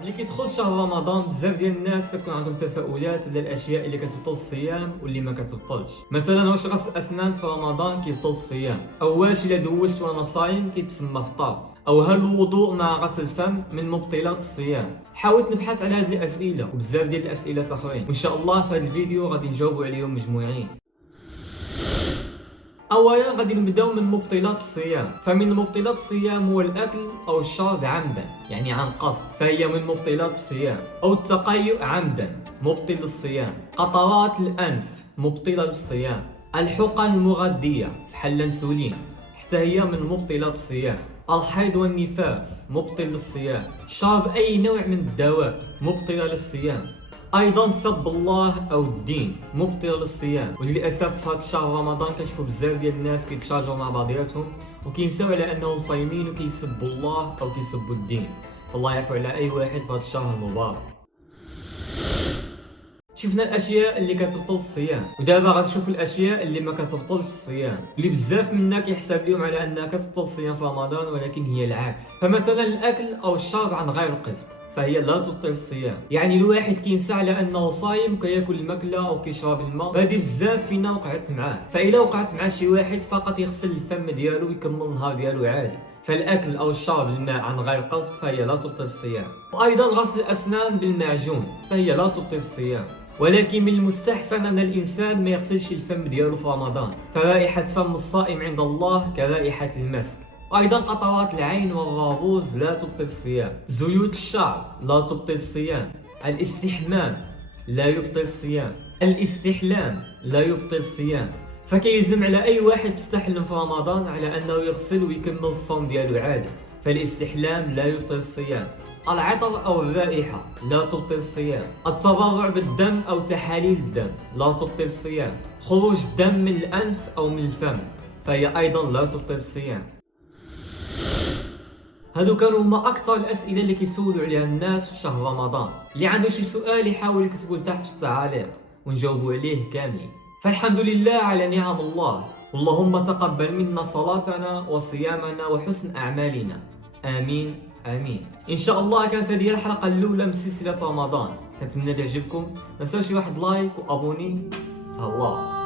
ملي كيدخل شهر رمضان بزاف ديال الناس كتكون عندهم تساؤلات على الاشياء اللي كتبطل الصيام واللي ما كتبطلش. مثلا واش غسل الاسنان في رمضان كيبطل الصيام، او واش الا دوشت وانا صايم كيتسمى فطرت، او هل الوضوء مع غسل الفم من مبطلات الصيام. حاولت نبحث على هذه الاسئله وبزاف ديال الاسئله اخرين، وان شاء الله في هذا الفيديو غادي نجاوبوا عليهم مجموعين. اولا غادي نبداو من مبطلات الصيام. فمن مبطلات الصيام هو الاكل او الشرب عمدا يعني عن قصد، فهي من مبطلات الصيام. او التقيؤ عمدا مبطل للصيام. قطرات الانف مبطله للصيام. الحقن المغذيه بحال الانسولين حتى هي من مبطلات الصيام. الحيض والنفاس مبطل للصيام. شرب اي نوع من الدواء مبطله للصيام. ايضا سب الله او الدين مبطل للصيام. وللاسف في هذا الشهر رمضان كنشوفوا بزاف ديال الناس كيتشاجروا مع بعضياتهم وكينساو على انهم صايمين وكيسبوا الله او كيسبوا الدين. فالله يعفو على اي واحد في هذا الشهر المبارك. شفنا الاشياء اللي كتبطل الصيام، ودابا غنشوف الاشياء اللي ما كتبطلش الصيام، اللي بزاف منا كيحسب لهم على انها كتبطل الصيام في رمضان ولكن هي العكس. فمثلا الاكل او الشرب عن غير قصد فهي لا تبطل الصيام. يعني الواحد كينسى على انه صايم كياكل الماكله او كيشرب الماء. هذه بزاف فينا وقعت معاه. فاذا وقعت مع شي واحد فقط يغسل الفم ديالو ويكمل النهار ديالو عادي. فالاكل او الشرب الماء عن غير قصد فهي لا تبطل الصيام. وايضا غسل الاسنان بالمعجون فهي لا تبطل الصيام. ولكن من المستحسن ان الانسان ما يغسلش الفم ديالو في رمضان، فرائحه فم الصائم عند الله كرائحه المسك. ايضا قطرات العين والرابوز لا تبطل الصيام. زيوت الشعر لا تبطل الصيام. الاستحمام لا يبطل الصيام. الاستحلام لا يبطل الصيام. فكيلزم على اي واحد يستحلم في رمضان على انه يغسل ويكمل الصوم ديالو عادي. فالاستحلام لا يبطل الصيام. العطر او الرائحه لا تبطل الصيام. التبرع بالدم او تحاليل الدم لا تبطل الصيام. خروج دم من الانف او من الفم فهي ايضا لا تبطل الصيام. هادو كانوا هما اكثر الاسئله اللي كيسولوا عليها الناس في شهر رمضان. اللي عنده شي سؤال يحاول يكتبوا لتحت في التعاليق ونجاوبوا عليه كاملين. فالحمد لله على نعم الله، اللهم تقبل منا صلاتنا وصيامنا وحسن اعمالنا. امين امين. ان شاء الله كانت هذه الحلقه الاولى من سلسله رمضان، كنتمنى تعجبكم. ما تنساوش واحد لايك وابوني. تهلاو.